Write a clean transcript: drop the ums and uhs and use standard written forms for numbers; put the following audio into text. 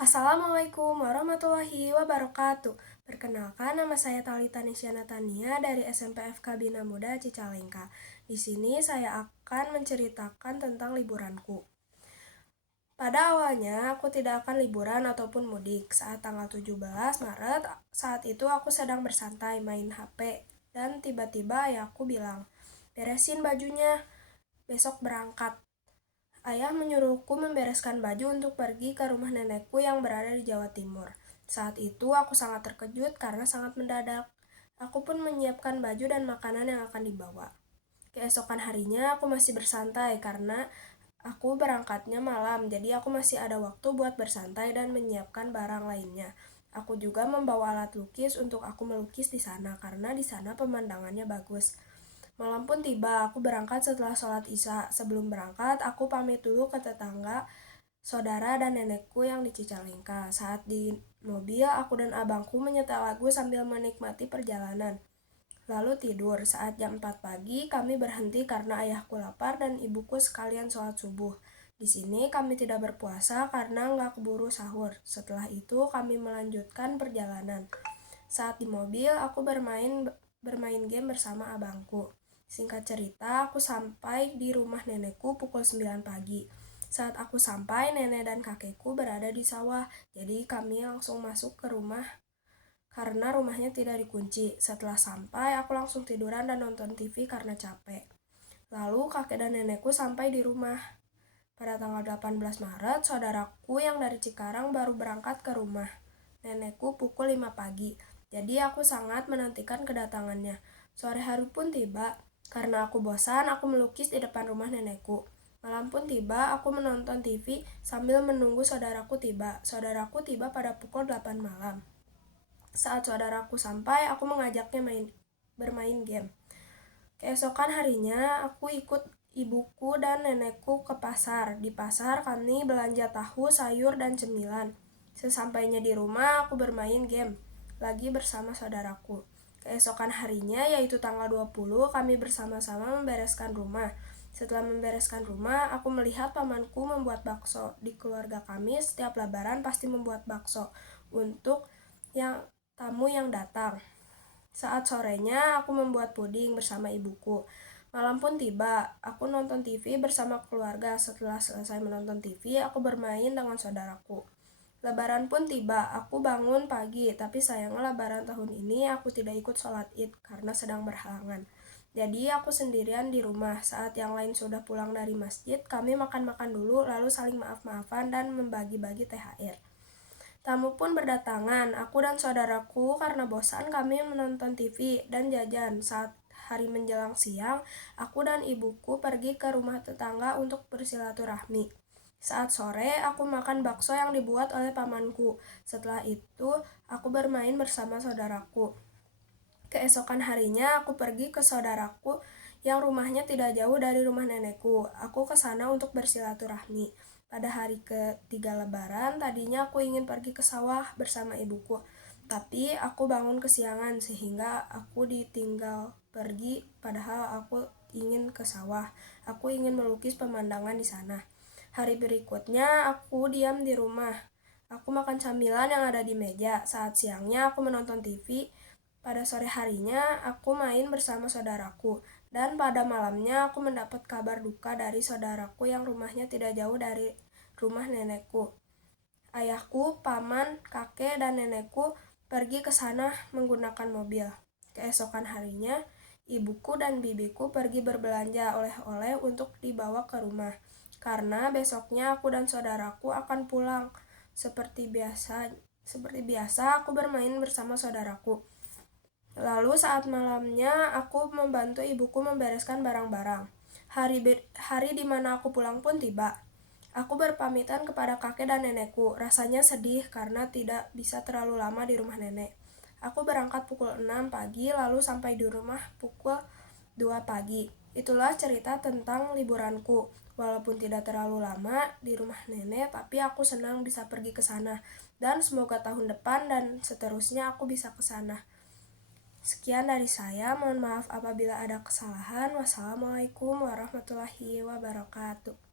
Assalamualaikum warahmatullahi wabarakatuh. Perkenalkan, nama saya Talita Nisyana Tania dari SMP FK Bina Muda Cicalengka. Di sini saya akan menceritakan tentang liburanku. Pada awalnya, aku tidak akan liburan ataupun mudik saat tanggal 17 Maret. Saat itu aku sedang bersantai main HP dan tiba-tiba ayahku bilang, "Beresin bajunya, besok berangkat." Ayah menyuruhku membereskan baju untuk pergi ke rumah nenekku yang berada di Jawa Timur. Saat itu aku sangat terkejut karena sangat mendadak. Aku pun menyiapkan baju dan makanan yang akan dibawa. Keesokan harinya aku masih bersantai karena aku berangkatnya malam, jadi aku masih ada waktu buat bersantai dan menyiapkan barang lainnya. Aku juga membawa alat lukis untuk aku melukis di sana karena di sana pemandangannya bagus. Malam pun tiba, aku berangkat setelah sholat isya. Sebelum berangkat, aku pamit dulu ke tetangga, saudara dan nenekku yang di Cicalengka. Saat di mobil, aku dan abangku menyetel lagu sambil menikmati perjalanan. Lalu tidur. Saat jam 4 pagi, kami berhenti karena ayahku lapar dan ibuku sekalian sholat subuh. Di sini kami tidak berpuasa karena nggak keburu sahur. Setelah itu, kami melanjutkan perjalanan. Saat di mobil, aku bermain game bersama abangku. Singkat cerita, aku sampai di rumah nenekku pukul 9 pagi. Saat aku sampai, nenek dan kakekku berada di sawah, jadi kami langsung masuk ke rumah karena rumahnya tidak dikunci. Setelah sampai, aku langsung tiduran dan nonton TV karena capek. Lalu kakek dan nenekku sampai di rumah. Pada tanggal 18 Maret, saudaraku yang dari Cikarang baru berangkat ke rumah nenekku pukul 5 pagi. Jadi aku sangat menantikan kedatangannya. Sore hari pun tiba. Karena aku bosan, aku melukis di depan rumah nenekku. Malam pun tiba, aku menonton TV sambil menunggu saudaraku tiba. Saudaraku tiba pada pukul 8 malam. Saat saudaraku sampai, aku mengajaknya bermain game. Keesokan harinya, aku ikut ibuku dan nenekku ke pasar. Di pasar, kami belanja tahu, sayur, dan cemilan. Sesampainya di rumah, aku bermain game lagi bersama saudaraku. Keesokan harinya, yaitu tanggal 20, kami bersama-sama membereskan rumah. Setelah membereskan rumah, aku melihat pamanku membuat bakso. Di keluarga kami, setiap lebaran pasti membuat bakso untuk tamu yang datang. Saat sorenya, aku membuat puding bersama ibuku. Malam pun tiba, aku nonton TV bersama keluarga. Setelah selesai menonton TV, aku bermain dengan saudaraku. Lebaran pun tiba, aku bangun pagi, tapi sayangnya lebaran tahun ini aku tidak ikut sholat id karena sedang berhalangan. Jadi aku sendirian di rumah. Saat yang lain sudah pulang dari masjid, kami makan-makan dulu lalu saling maaf-maafan dan membagi-bagi THR. Tamu pun berdatangan, aku dan saudaraku karena bosan kami menonton TV dan jajan. Saat hari menjelang siang, aku dan ibuku pergi ke rumah tetangga untuk bersilaturahmi. Saat sore, aku makan bakso yang dibuat oleh pamanku. Setelah itu, aku bermain bersama saudaraku. Keesokan harinya, aku pergi ke saudaraku yang rumahnya tidak jauh dari rumah nenekku. Aku ke sana untuk bersilaturahmi. Pada hari ketiga lebaran, tadinya aku ingin pergi ke sawah bersama ibuku. Tapi aku bangun kesiangan sehingga aku ditinggal pergi padahal aku ingin ke sawah. Aku ingin melukis pemandangan di sana. Hari berikutnya, aku diam di rumah. Aku makan camilan yang ada di meja. Saat siangnya, aku menonton TV. Pada sore harinya, aku main bersama saudaraku. Dan pada malamnya, aku mendapat kabar duka dari saudaraku yang rumahnya tidak jauh dari rumah nenekku. Ayahku, paman, kakek, dan nenekku pergi ke sana menggunakan mobil. Keesokan harinya, ibuku dan bibiku pergi berbelanja oleh-oleh untuk dibawa ke rumah. Karena besoknya aku dan saudaraku akan pulang. Seperti biasa, aku bermain bersama saudaraku. Lalu saat malamnya, aku membantu ibuku membereskan barang-barang. Hari di mana aku pulang pun tiba. Aku berpamitan kepada kakek dan nenekku. Rasanya sedih karena tidak bisa terlalu lama di rumah nenek. Aku berangkat pukul 6 pagi lalu sampai di rumah pukul 2 pagi. Itulah cerita tentang liburanku. Walaupun tidak terlalu lama di rumah nenek, tapi aku senang bisa pergi ke sana. Dan semoga tahun depan dan seterusnya aku bisa ke sana. Sekian dari saya, mohon maaf apabila ada kesalahan. Wassalamualaikum warahmatullahi wabarakatuh.